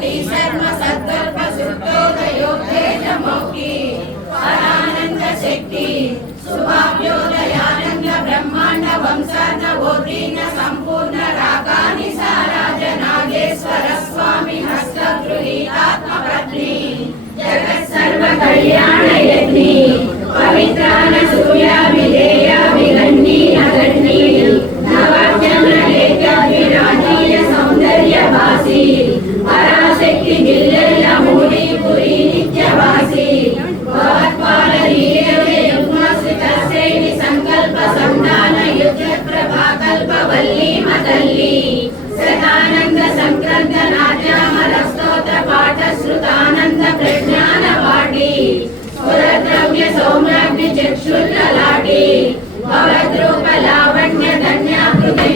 स्वाति शर्म सत्कर्म शुद्धोदयोग्येन मौखी परानंद शक्ति सुभाव्योदयानंद ब्रह्मांड वंशार्थ गोत्रीन संपूर्ण रागानि साराज नागेश्वर स्वामी हस्तगृहीतात्म సంక్రాంత నాట్యామర స్తోత్ర పాఠ శ్రుతానంద ప్రజ్ఞాన పాటి స్ఫురద్రవ్య సౌమ్యాగ్ని చక్షుల్లలాటి భవద్రూప లావణ్య ధన్యాకృతి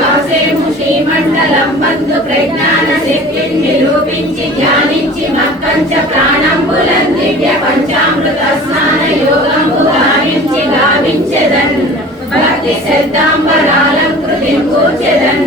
కాసేము శ్రీమండలం బంధు ప్రజ్ఞాన శక్తిని నిరూపించి ధ్యానించి మత్పంచ ప్రాణంబులం దివ్య పంచామృత స్నాన యోగంబు గావించి గావించెదన్ భక్తి శ్రద్ధాంబరాలంకృతి కూర్చెదన్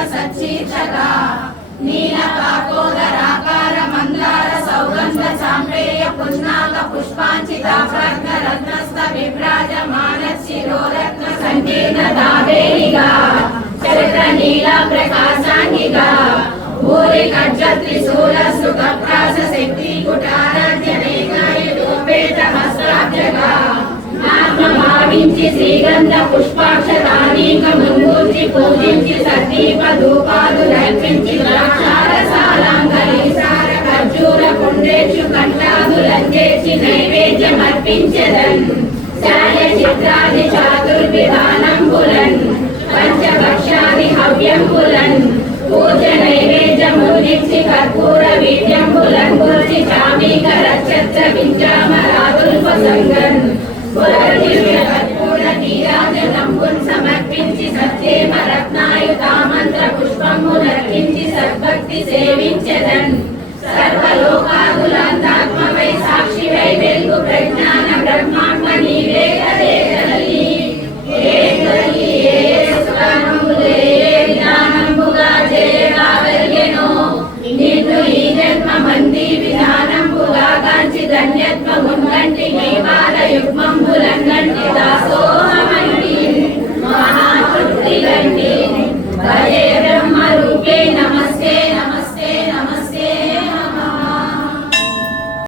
ప్రభాయుక్త నీల కాకోదరాకార మందార సౌగంధ చాంపేయ పున్నాక పుష్పాంచిత ప్రజ్ఞ రత్నస్థ విభ్రాజమాన శిరోరత్న సంకీర్ణ దావేలిగా చరిత్ర నీల ప్రకాశాంగిగా ఊరి కడ్జ త్రిశూల సుఖ ప్రాస శక్తి కుటారాధ్యనేకాయుపేత హస్తాబ్జగా. భావించి శ్రీగంధ పుష్పాక్షరానీక ముంగూర్చి పూజించి సద్దీప ధూపాలు నర్పించి ద్రాక్షారసాలాంగలీసార ఖర్జూర పుండేషు కంఠాదులంజేసి నైవేద్యం అర్పించదన్ శాయ చిత్రాది చాతుర్విధానంబులన్ పంచభక్షాది హవ్యంబులన్ పూజ నైవేద్యమునిచ్చి కర్పూర వీర్యంబులన్ గుర్చి చామీక రచ్చత్ర వింజామరాదుల్పసంగన్ పురదివ్య కర్పూర సమర్పించి సత్యేమ రత్నాయుతామంత్ర పుష్పము నర్పించి సద్భక్తి సేవించదన్ సర్వలోకాదులంతాత్మ